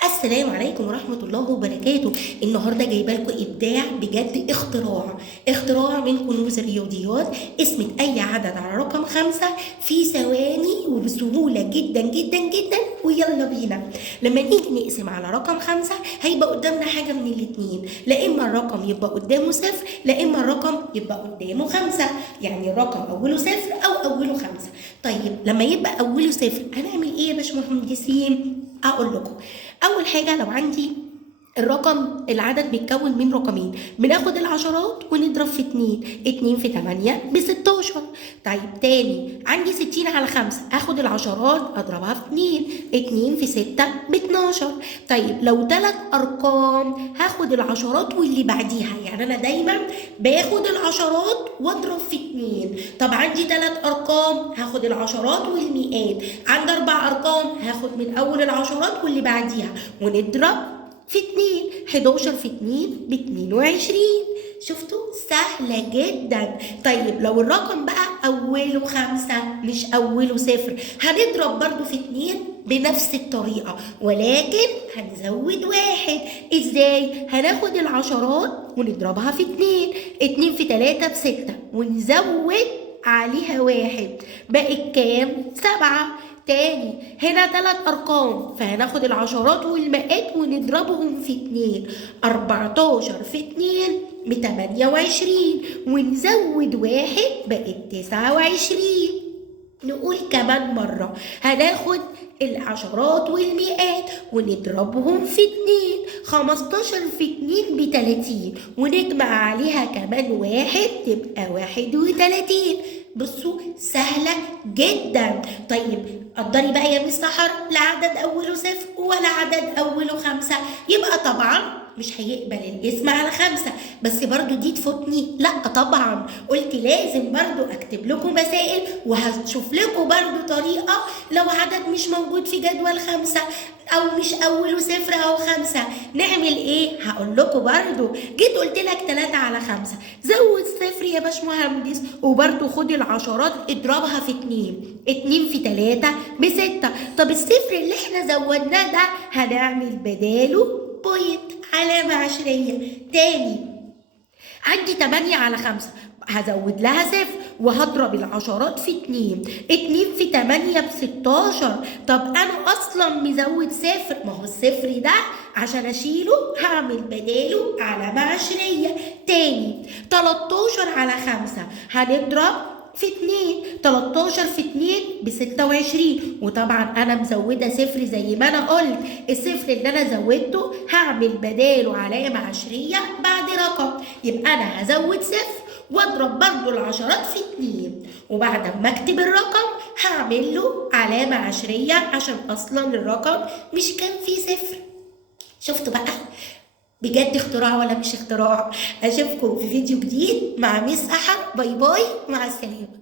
السلام عليكم ورحمة الله وبركاته. النهاردة جايبة لكم إبداع بجد، اختراع من كنوز الرياضيات. اسمة أي عدد على رقم 5 في ثواني وبسهولة جدا جدا جدا. ويلا بينا. لما نيجي نقسم على رقم 5 هيبقى قدامنا حاجة من الاتنين، لا إما الرقم يبقى قدامه 0، لا إما الرقم يبقى قدامه 5. يعني الرقم أوله 0 أو أوله 5. طيب لما يبقى أوله 0 هنعمل إيه يا باشمهندسين؟ أقول لكم. اول حاجه لو عندي العدد بيتكون من رقمين، بناخد العشرات ونضرب في 2 في 8 ب 16. طيب تاني عندي 60 على 5، اخد العشرات اضربها في 2 في 6 ب 12. طيب لو 3 ارقام هاخد العشرات واللي بعديها، يعني انا دايما باخد العشرات واضرب في 2. طب عندي 3 ارقام هاخد العشرات والمئات، عندي 4 ارقام هاخد من اول العشرات واللي بعديها ونضرب في 2. 11 في 2 ب 22. شفتوا؟ سهلة جدا. طيب لو الرقم بقى أوله 5 مش أوله 0، هنضرب برضو في 2 بنفس الطريقة، ولكن هنزود 1. إزاي؟ هناخد العشرات ونضربها في 2 في 3 ب6 ونزود عليها 1. بقت كام؟ 7. تاني هنا 3 أرقام، فهناخد العشرات والمئات ونضربهم في 2. 14 في 2 ب 28 ونزود 1 بقت 29. نقول كمان مرة، هناخد العشرات والمئات ونضربهم في 2. 15 في 2 ب 30 ونجمع عليها كمان 1 تبقى 31. بصوا سهلة جدا. طيب قدري بقى يا مس سحر، لا عدد أوله 0 ولا عدد أوله 5، يبقى طبعا مش هيقبل الاسم على 5. بس برضو دي تفوتني؟ لا طبعا، قلت لازم برضو اكتب لكم مسائل وهشوف لكم برضو طريقة لو عدد مش موجود في جدول 5 او مش اوله 0 او 5 نعمل ايه. هقول لكم برضو. جيت قلت لك 3 على 5، زود 0 يا باشمهندس، وبرضو خد العشرات اضربها في 2 في 3 ب 6. طب الصفر اللي احنا زودناه ده هنعمل بداله بوينت، علامة عشرية. تاني عندي 8 على 5، هزود لها 0 وهضرب العشرات في 2 في 8 ب 16. طب انا اصلا مزود 0، ما هو الصفر ده عشان اشيله هعمل بداله علامة عشرية. تاني 13 على 5 هنضرب في 2. 13 في 2 ب 26، وطبعا انا مزوده 0 زي ما انا قلت. الصفر اللي انا زودته هعمل بداله علامه عشريه بعد رقم، يبقى انا هزود 0 واضرب برضو العشرات في 2، وبعد ما اكتب الرقم هعمل له علامه عشريه عشان اصلا الرقم مش كان فيه 0. شفتوا بقى؟ بجد اختراع ولا مش اختراع؟ اشوفكم في فيديو جديد مع مس سحر. باي باي، مع السلامه.